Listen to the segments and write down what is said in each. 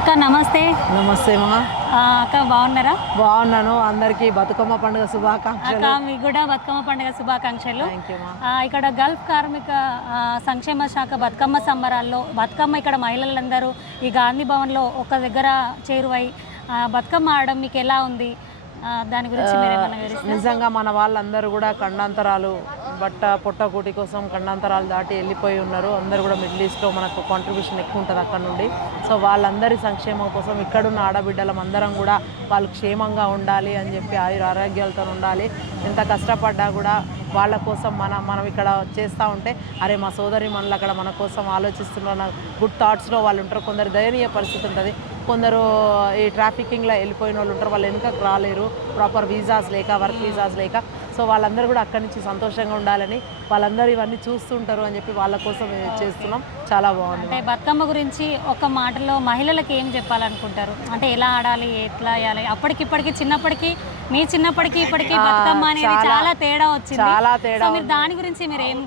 అక్క నమస్తే. నమస్తే మా. అక్క బాగున్నారా? బాగున్నాను. అందరికీ బతుకమ్మ పండుగ శుభాకాంక్షలు. అక్క మీకు కూడా బతుకమ్మ పండుగ శుభాకాంక్షలు. ఇక్కడ గల్ఫ్ కార్మిక సంక్షేమ శాఖ బతుకమ్మ సంబరాల్లో బతుకమ్మ ఇక్కడ మహిళలందరూ ఈ గాంధీ భవన్లో ఒక దగ్గర చేరువై బతుకమ్మ ఆడడం మీకు ఎలా ఉంది? దాని గురించి నిజంగా మన వాళ్ళందరూ కూడా ఖండాంతరాలు పొట్టకూటి కోసం ఖండాంతరాలు దాటి వెళ్ళిపోయి ఉన్నారు. అందరూ కూడా మిడిల్ ఈస్ట్లో మనకు కాంట్రిబ్యూషన్ ఎక్కువ ఉంటుంది అక్కడ నుండి. సో వాళ్ళందరి సంక్షేమం కోసం ఇక్కడున్న ఆడబిడ్డలం అందరం కూడా వాళ్ళు క్షేమంగా ఉండాలి అని చెప్పి ఆరోగ్యాలతో ఉండాలి. ఎంత కష్టపడ్డా కూడా వాళ్ళ కోసం మనం ఇక్కడ చేస్తూ ఉంటే అరే మా సోదరి మనలు అక్కడ మన కోసం ఆలోచిస్తున్న గుడ్ థాట్స్లో వాళ్ళు ఉంటారు. కొందరు దయనీయ పరిస్థితి ఉంటుంది, కొందరు ఈ ట్రాఫికింగ్లో వెళ్ళిపోయిన వాళ్ళు ఉంటారు, వాళ్ళు వెనుకకు రాలేరు, ప్రాపర్ వీసాస్ లేక వర్క్ వీసాస్ లేక. సో వాళ్ళందరూ కూడా అక్కడి నుంచి సంతోషంగా ఉండాలని వాళ్ళందరూ ఇవన్నీ చూస్తుంటారు అని చెప్పి వాళ్ళ కోసం చేస్తున్నాం. చాలా బాగుంది. అంటే బతుకమ్మ గురించి ఒక మాటలో మహిళలకు ఏం చెప్పాలనుకుంటారు? అంటే ఎలా ఆడాలి, ఎట్లా వేయాలి? అప్పటికిప్పటికి చిన్నప్పటికీ మీ చిన్నప్పటికీ ఇప్పటికీ బతుకమ్మ అనేది చాలా తేడా వచ్చింది. చాలా తేడా. మీరు దాని గురించి మీరు ఏం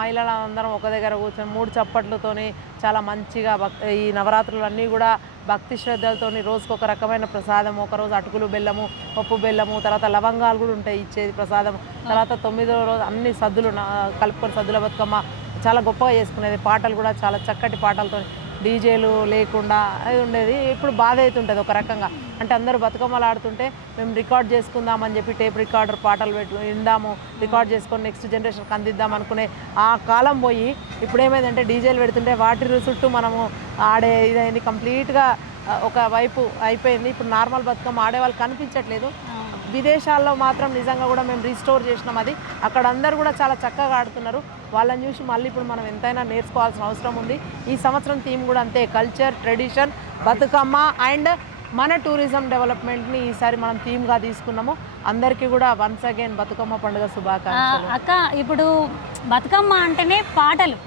మహిళలందరం ఒక దగ్గర కూర్చొని 3 చప్పట్లతోని చాలా మంచిగా ఈ నవరాత్రులు అన్నీ కూడా భక్తి శ్రద్ధలతో రోజుకు ఒక రకమైన ప్రసాదం, ఒకరోజు అటుకులు బెల్లము, పప్పు బెల్లము, తర్వాత లవంగాలు కూడా ఉంటాయి ఇచ్చేది ప్రసాదం. తర్వాత 9వ రోజు అన్ని సద్దులు కలుపుకొని సద్దుల బతుకమ్మ చాలా గొప్పగా చేసుకునేది. పాటలు కూడా చాలా చక్కటి పాటలతో, డీజేలు లేకుండా అది ఉండేది. ఇప్పుడు బాధ అవుతుంటుంది ఒక రకంగా. అంటే అందరూ బతుకమ్మలు ఆడుతుంటే మేము రికార్డ్ చేసుకుందామని చెప్పి టేప్ రికార్డర్ పాటలు విందాము, రికార్డ్ చేసుకొని నెక్స్ట్ జనరేషన్కి అందిద్దాం అనుకునే ఆ కాలం పోయి ఇప్పుడు ఏమైందంటే డీజేలు పెడుతుంటే వాటి చుట్టూ మనము ఆడే ఇదైంది. కంప్లీట్గా ఒక వైపు అయిపోయింది. ఇప్పుడు నార్మల్ బతుకమ్మ ఆడేవాళ్ళు కనిపించట్లేదు. విదేశాల్లో మాత్రం నిజంగా కూడా మేము రీస్టోర్ చేసినాం అది. అక్కడ అందరూ కూడా చాలా చక్కగా ఆడుతున్నారు. వాళ్ళని చూసి మళ్ళీ ఇప్పుడు మనం ఎంతైనా నేర్చుకోవాల్సిన అవసరం ఉంది. ఈ సంవత్సరం థీమ్ కూడా అంతే, కల్చర్, ట్రెడిషన్, బతుకమ్మ అండ్ మన టూరిజం డెవలప్మెంట్ని ఈసారి మనం థీమ్గా తీసుకున్నాము. అందరికీ కూడా వన్స్ అగైన్ బతుకమ్మ పండుగ శుభాకాంక్షలు. అక్క ఇప్పుడు బతుకమ్మ అంటేనే పాటలు,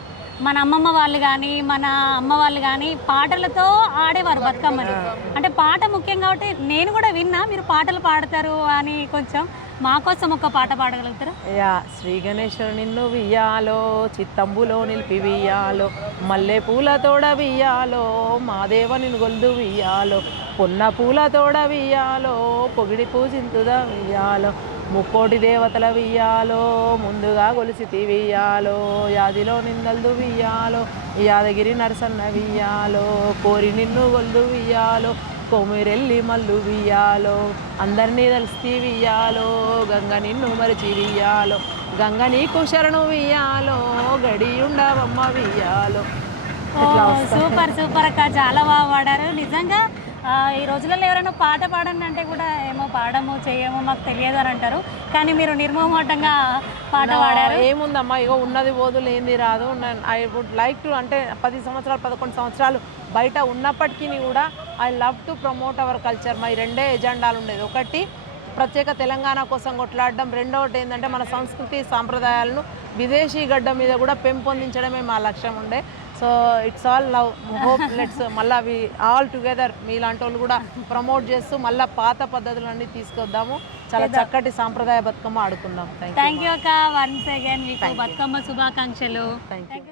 మన అమ్మమ్మ వాళ్ళు కానీ మన అమ్మ వాళ్ళు కానీ పాటలతో ఆడేవారు బతుకమ్మని. అంటే పాట ముఖ్యం కాబట్టి నేను కూడా విన్నా మీరు పాటలు పాడతారు అని. కొంచెం మా కోసం ఒక పాట పాడగలుగుతారా? శ్రీ గణేశ్వరు నిన్ను వియ్యాలో, చిత్తంబులో నిలిపి వియ్యాలో, మల్లె పూల తోడ వియ్యాలో, మాదేవ నిన్ను గొల్దు వియ్యాలో, పొన్న పూల తోడ వియ్యాలో, పొగిడి పూజింతుదా వియ్యాలో, ముక్కోటి దేవతల వియ్యాలో, ముందుగా గొలిసి వియ్యాలో, యాదిలో నిందల్దు వియ్యాలో, యాదగిరి నరసన్న వియ్యాలో, కోరి నిన్ను గొల్దు వియ్యాలో, కొమిరెల్లి మల్లు వియ్యాలో, అందరినీ తెలిసి వియ్యాలో, గంగ నిన్ను మరిచి వియ్యాలో, గంగ నీకు శరణు వియ్యాలో, గడియుండవమ్మ వియ్యాలో. సూపర్ సూపర్ అక్క, చాలా బాగా పాడారు. నిజంగా ఈ రోజులలో ఎవరైనా పాట పాడండి అంటే కూడా ఏమో పాడము చేయము మాకు తెలియదు అని అంటారు. కానీ మీరు నిర్మోహమాటంగా పాట పాడారు. ఏముందమ్మా, ఇగో ఉన్నది పోదులు ఏంది రాదు. ఐ వుడ్ లైక్ టు, అంటే 10 సంవత్సరాలు 11 సంవత్సరాలు బయట ఉన్నప్పటికీ కూడా I love to promote our culture. మా 2 ఎజెండాలు ఉండేది. ఒకటి ప్రత్యేక తెలంగాణ కోసం కొట్లాడడం, రెండవది ఏంటంటే మన సంస్కృతి సాంప్రదాయాలను విదేశీ గడ్డ మీద కూడా పెంపొందించడమే మా లక్ష్యం ఉండే. So it's all now hope let's మళ్ళీ వి ఆల్ టుగెదర్ మీలాంటి వాళ్ళు కూడా ప్రమోట్ చేస్తూ మళ్ళీ పాత పద్ధతులన్నీ తీసుకొద్దాము. చాలా చక్కటి సాంప్రదాయ బతుకమ్మ ఆడుకుందాం. థ్యాంక్ యూ అక్క. వన్స్ అగైన్ మీకు బతుకమ్మ శుభాకాంక్షలు. Thank you.